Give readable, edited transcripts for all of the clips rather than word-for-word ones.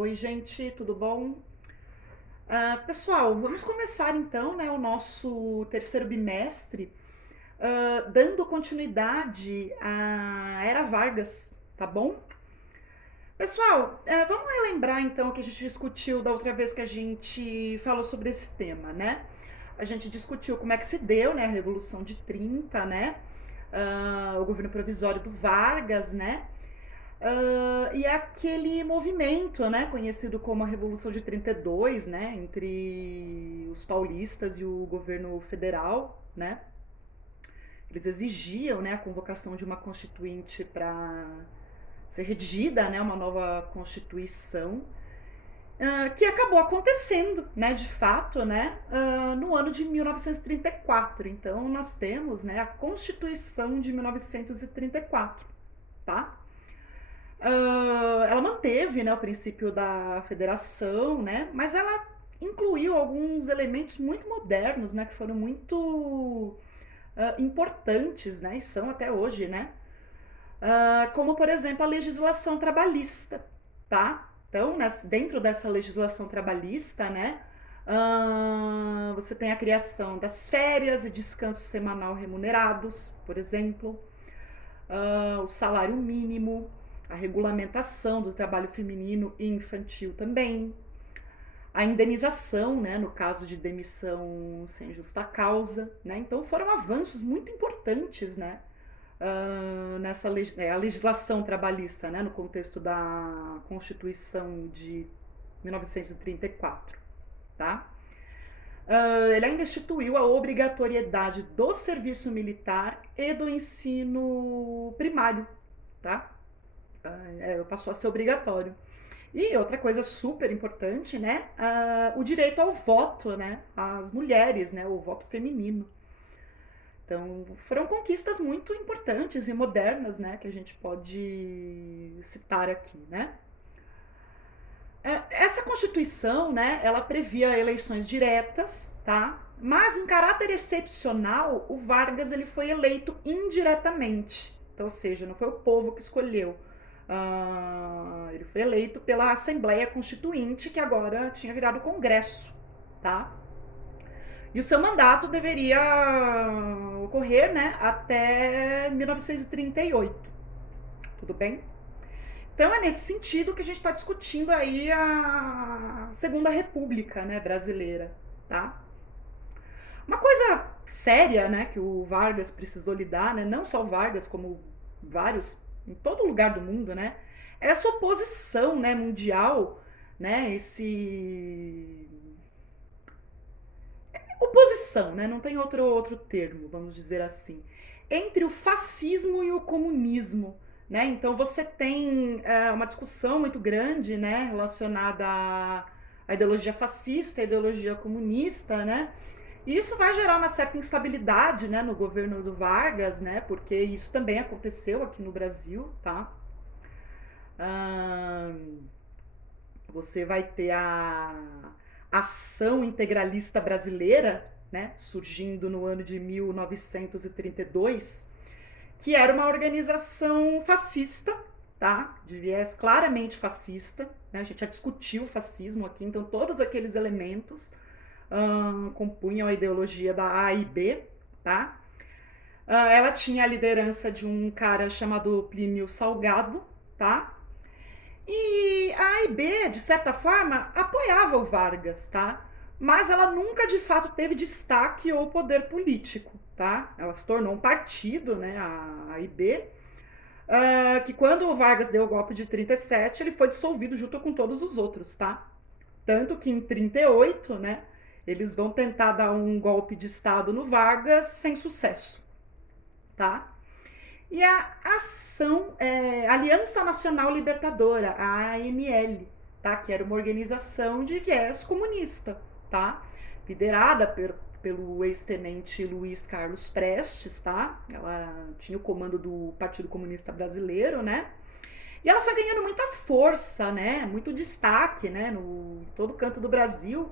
Oi, gente, tudo bom? Pessoal, vamos começar então, né, o nosso terceiro bimestre, dando continuidade à Era Vargas, tá bom? Pessoal, vamos relembrar então o que a gente discutiu da outra vez que a gente falou sobre esse tema, né? A gente discutiu como é que se deu, né, a Revolução de 30, né? O governo provisório do Vargas, né? E é aquele movimento, né, conhecido como a Revolução de 32, né, entre os paulistas e o governo federal, né? Eles exigiam, né, a convocação de uma constituinte para ser redigida, né, uma nova constituição, que acabou acontecendo, né, de fato, né, no ano de 1934. Então nós temos, né, a Constituição de 1934, tá? Ela manteve, né, o princípio da federação, né, mas ela incluiu alguns elementos muito modernos, né, que foram muito importantes, né, e são até hoje, né, como por exemplo a legislação trabalhista, tá? Então, dentro dessa legislação trabalhista, né, você tem a criação das férias e descanso semanal remunerados, por exemplo, o salário mínimo, a regulamentação do trabalho feminino e infantil também, a indenização, né, no caso de demissão sem justa causa, né? Então foram avanços muito importantes, né, a legislação trabalhista, né, no contexto da Constituição de 1934, tá? Ele ainda instituiu a obrigatoriedade do serviço militar e do ensino primário, tá? Passou a ser obrigatório. E outra coisa super importante, né? O direito ao voto, né? As mulheres, né? O voto feminino. Então, foram conquistas muito importantes e modernas, né? Que a gente pode citar aqui, né? Essa Constituição, né? Ela previa eleições diretas, tá? Mas em caráter excepcional, o Vargas ele foi eleito indiretamente. Então, ou seja, não foi o povo que escolheu. Ele foi eleito pela Assembleia Constituinte, que agora tinha virado Congresso, tá? E o seu mandato deveria ocorrer, né, até 1938, tudo bem? Então é nesse sentido que a gente está discutindo aí a Segunda República, né, brasileira, tá? Uma coisa séria, né, que o Vargas precisou lidar, né, não só o Vargas, como vários em todo lugar do mundo, né, é essa oposição, né, mundial, né, esse oposição, né, não tem outro termo, vamos dizer assim, entre o fascismo e o comunismo, né? Então você tem uma discussão muito grande, né, relacionada à ideologia fascista, à ideologia comunista, né? E isso vai gerar uma certa instabilidade, né, no governo do Vargas, né, porque isso também aconteceu aqui no Brasil, tá? Você vai ter a Ação Integralista Brasileira, né, surgindo no ano de 1932, que era uma organização fascista, tá? De viés claramente fascista, né? A gente já discutiu o fascismo aqui, então todos aqueles elementos compunham a ideologia da A e B, tá? Ela tinha a liderança de um cara chamado Plínio Salgado, tá? E a A e B, de certa forma, apoiava o Vargas, tá? Mas ela nunca de fato teve destaque ou poder político, tá? Ela se tornou um partido, né, a AIB, que quando o Vargas deu o golpe de 37, ele foi dissolvido junto com todos os outros, tá? Tanto que em 38, né, eles vão tentar dar um golpe de Estado no Vargas sem sucesso, tá? E a Aliança Nacional Libertadora, a ANL, tá? Que era uma organização de viés comunista, tá? Liderada pelo ex-tenente Luiz Carlos Prestes, tá? Ela tinha o comando do Partido Comunista Brasileiro, né? E ela foi ganhando muita força, né? Muito destaque, né? No todo canto do Brasil.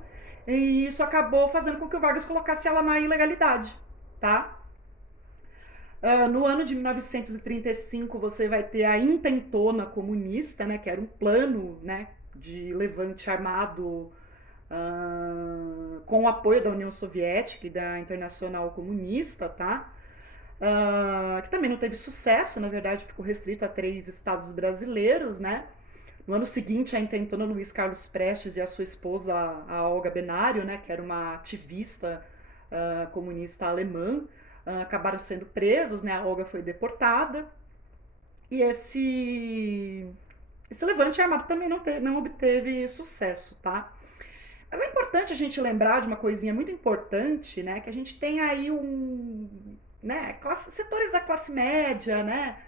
E isso acabou fazendo com que o Vargas colocasse ela na ilegalidade, tá? No ano de 1935 você vai ter a Intentona Comunista, né, que era um plano, né, de levante armado com o apoio da União Soviética e da Internacional Comunista, tá? Que também não teve sucesso, na verdade ficou restrito a 3 estados brasileiros, né? No ano seguinte, a intentona Luiz Carlos Prestes e a sua esposa, a Olga Benário, né, que era uma ativista comunista alemã, acabaram sendo presos, né? A Olga foi deportada. E esse levante armado também não obteve sucesso, tá? Mas é importante a gente lembrar de uma coisinha muito importante, né? Que a gente tem aí setores da classe média, né?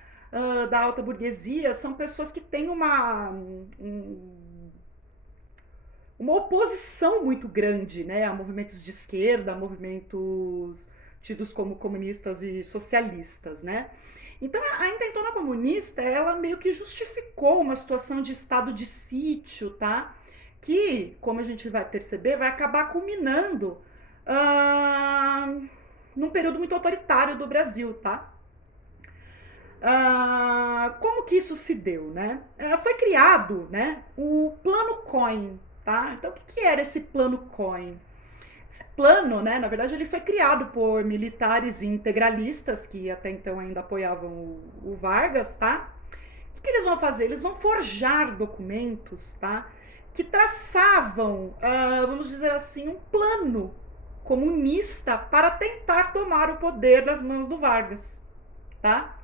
Da alta burguesia, são pessoas que têm uma oposição muito grande, né? A movimentos de esquerda, a movimentos tidos como comunistas e socialistas, né? Então a intentona comunista, ela meio que justificou uma situação de estado de sítio, tá? Que, como a gente vai perceber, vai acabar culminando num período muito autoritário do Brasil, tá? Como que isso se deu, né? Foi criado, né, o Plano Cohen, tá? Então, o que era esse Plano Cohen? Esse plano, né, na verdade, ele foi criado por militares integralistas que até então ainda apoiavam o Vargas, tá? O que eles vão fazer? Eles vão forjar documentos, tá? Que traçavam, vamos dizer assim, um plano comunista para tentar tomar o poder das mãos do Vargas, tá?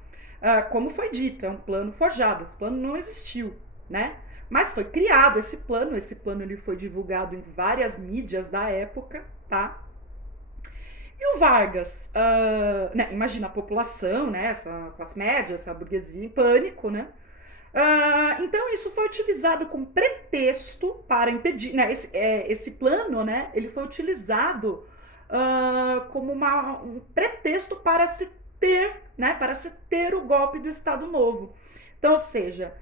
Como foi dito, é um plano forjado, esse plano não existiu, né? Mas foi criado esse plano ele foi divulgado em várias mídias da época, tá? E o Vargas, né, imagina a população, né, essa classe média, essa burguesia em pânico, né? Então isso foi utilizado como pretexto para impedir, né, esse plano, né, ele foi utilizado como um pretexto para se ter, né, para se ter o golpe do Estado Novo. Então, ou seja,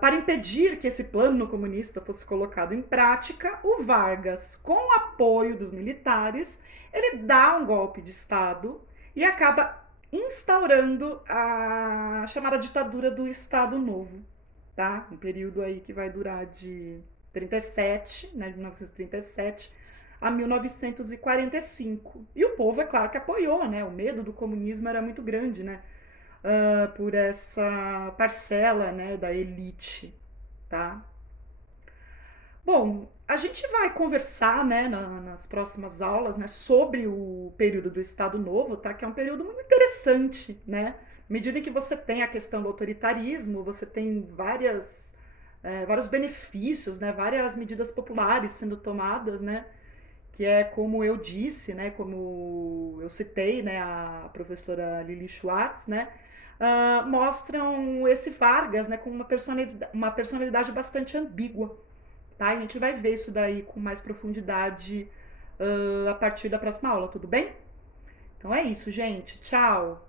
para impedir que esse plano comunista fosse colocado em prática, o Vargas, com o apoio dos militares, ele dá um golpe de Estado e acaba instaurando a chamada ditadura do Estado Novo, tá? Um período aí que vai durar de 37, né, de 1937 a 1945. E o povo, é claro, que apoiou, né? O medo do comunismo era muito grande, né? Por essa parcela, né, da elite, tá? Bom, a gente vai conversar, né, nas próximas aulas, né, sobre o período do Estado Novo, tá? Que é um período muito interessante, né? À medida que você tem a questão do autoritarismo, você tem vários benefícios, né, várias medidas populares sendo tomadas, né? Que é como eu disse, né, como eu citei, né, a professora Lili Schwartz, né, mostram esse Vargas, né, com uma personalidade bastante ambígua, tá? A gente vai ver isso daí com mais profundidade a partir da próxima aula, tudo bem? Então é isso, gente. Tchau!